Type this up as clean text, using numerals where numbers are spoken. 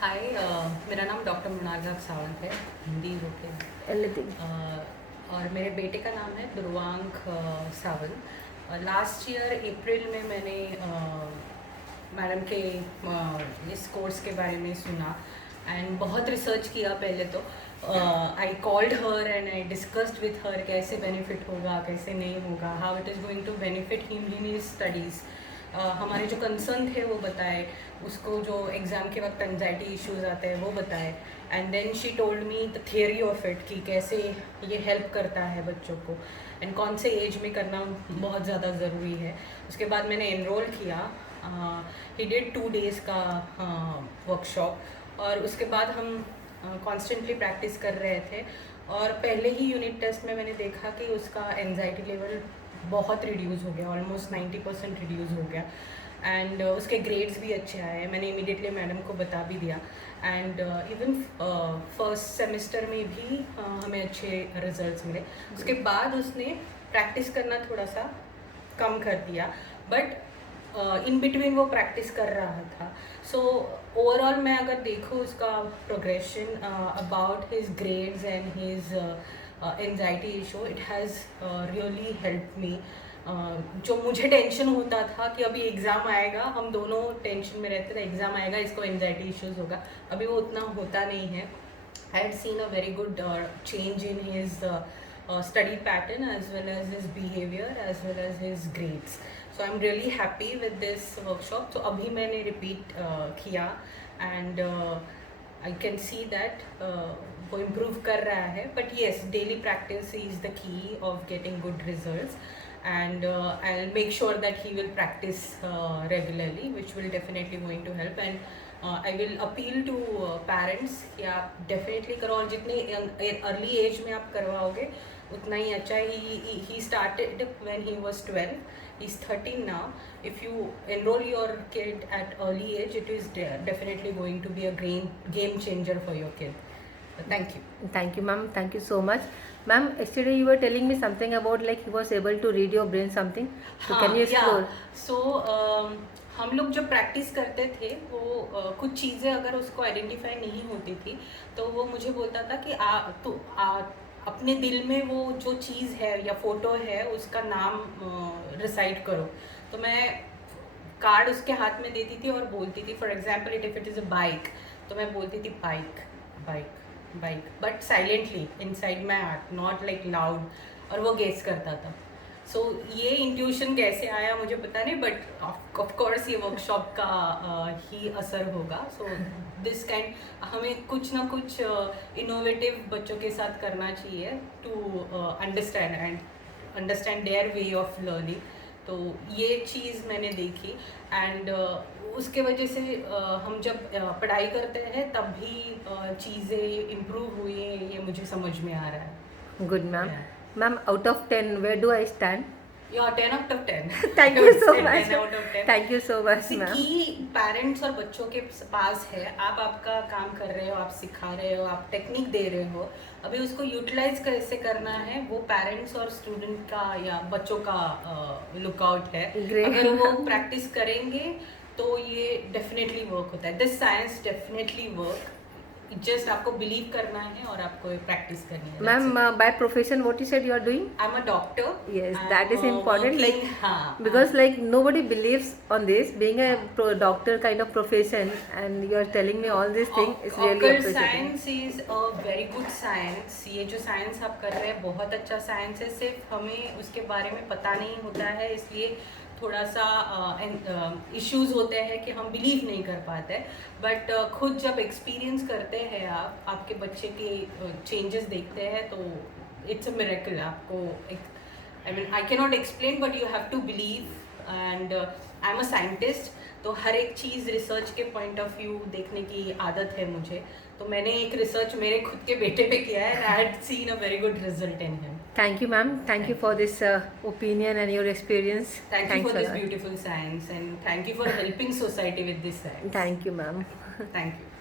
हाय, मेरा नाम डॉक्टर मृणाल सावंत है। हिंदी ओके। Anything. और मेरे बेटे का नाम है ध्रुवांक सावंत। लास्ट ईयर अप्रैल में मैंने मैडम के इस कोर्स के बारे में सुना एंड बहुत रिसर्च किया। पहले तो I called her and I discussed with her कैसे बेनिफिट होगा, कैसे नहीं होगा, how it is going to benefit him in his studies. हमारे जो कंसर्न थे वो बताए, उसको जो एग्ज़ाम के वक्त एंजाइटी इश्यूज आते हैं वो बताए। And then she told me the theory of it कि कैसे ये हेल्प करता है बच्चों को एंड कौन से एज में करना बहुत ज़्यादा ज़रूरी है। उसके बाद मैंने एनरोल किया। ही डिड 2 days का वर्कशॉप और उसके बाद हम कॉन्स्टेंटली प्रैक्टिस कर रहे थे। और पहले ही यूनिट टेस्ट में मैंने देखा कि उसका एंजाइटी लेवल बहुत रिड्यूस हो गया, ऑलमोस्ट 90% रिड्यूस हो गया। एंड उसके ग्रेड्स भी अच्छे आए। मैंने इमीडिएटली मैडम को बता भी दिया एंड इवन फर्स्ट सेमेस्टर में भी हमें अच्छे रिजल्ट्स मिले। उसके बाद उसने प्रैक्टिस करना थोड़ा सा कम कर दिया, बट इन बिटवीन वो प्रैक्टिस कर रहा था। सो ओवरऑल मैं अगर देखूँ उसका progression about his grades and his anxiety issue, it has really help me. जो मुझे टेंशन होता था कि अभी एग्ज़ाम आएगा, हम दोनों टेंशन में रहते थे, एग्ज़ाम आएगा इसको एंजाइटी इश्यूज़ होगा, अभी वो उतना होता नहीं है। I had seen a very good change in his study pattern as well as his behavior as well as his grades. So I'm really happy with this workshop. So abhi मैंने repeat किया and I can see that वो improve कर रहा है. But yes, daily practice is the key of getting good results. And I'll make sure that he will practice regularly, which will definitely going to help. And I will appeal to parents कि आप definitely करो, और जितने early as में आप करवाओगे उतना ही अच्छा। He started when he was 12, he is 13 now. If you enroll your kid at early age, it is definitely going to be a game changer for your kid. Thank you. Thank you, ma'am. Thank you so much. Ma'am, yesterday you were telling me something about like he was able to read your brain something. So can you explore? सो हम लोग जब practice करते थे वो कुछ चीज़ें अगर उसको आइडेंटिफाई नहीं होती थी तो वो मुझे बोलता था कि अपने दिल में वो जो चीज़ है या फोटो है उसका नाम रिसाइट करो। तो मैं कार्ड उसके हाथ में देती थी और बोलती थी, for example it is a bike, तो मैं बोलती थी bike bike bike, but silently inside my heart, not like loud, और वो गेस करता था। सो ये इंट्यूशन कैसे आया मुझे पता नहीं, बट ऑफ कोर्स ये वर्कशॉप का ही असर होगा। सो दिस काइंड हमें कुछ ना कुछ इनोवेटिव बच्चों के साथ करना चाहिए to understand their way of learning. तो ये चीज़ मैंने देखी एंड उसके वजह से हम जब पढ़ाई करते हैं तब भी चीज़ें इम्प्रूव हुई हैं, ये मुझे समझ में आ रहा है। Good, ma'am. Ma'am, out of 10, where do I stand? या 10 out of 10। Thank you so 10 much. out of 10। Thank you so much, ma'am. कि पेरेंट्स और बच्चों के पास है, आप आपका काम कर रहे हो, आप सिखा रहे हो, आप टेक्निक दे रहे हो, अभी उसको यूटिलाइज कैसे करना है वो पेरेंट्स और स्टूडेंट का या बच्चों का लुकआउट है। Great. अगर वो प्रैक्टिस करेंगे तो ये डेफिनेटली वर्क होता है। This science definitely work, just आपको बिलीव करना है और आपको प्रैक्टिस करनी है। Ma'am, by profession, what you said you are doing? I'm a doctor. Yes, I'm, that is important. working, Like because like nobody believes on this being a doctor kind of profession, and you are telling me all these things. It's really occult appreciated. science is a very good science. ये जो science आप कर रहे हैं बहुत अच्छा science है, सिर्फ हमें उसके बारे में पता नहीं होता है, इसलिए थोड़ा सा इश्यूज होते हैं कि हम बिलीव नहीं कर पाते। बट खुद जब एक्सपीरियंस करते हैं आप, आपके बच्चे के चेंजेस देखते हैं तो इट्स अ मिरेकल। आपको I mean I can not explain, but you have to believe. And I am a scientist, तो हर एक चीज़ रिसर्च के पॉइंट ऑफ व्यू देखने की आदत है मुझे। तो मैंने एक रिसर्च मेरे खुद के बेटे पे किया है and I had seen a very good result in him. Thank you, ma'am. Thank you for this opinion and your experience. Thank you Thanks for a this lot. beautiful science and thank you for helping society with this science. Thank you, ma'am. Thank you.